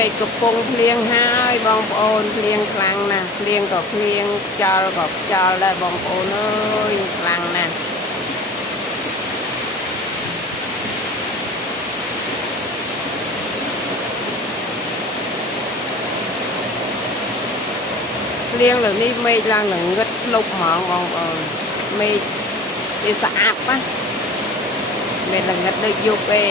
មេឃកំពុងភ្លៀងហើយបងប្អូនភ្លៀងខ្លាំងណាស់ភ្លៀងក៏ភ្លៀងខ្យល់ក៏ខ្យល់ដែរបងប្អូនអើយខ្លាំងណាស់ភ្លៀងលើនេះមេឃឡើងងឹតលុបហ្មងបងប្អូនមេឃវាស្អាតណាស់មិនងឹតដូចយប់ទេ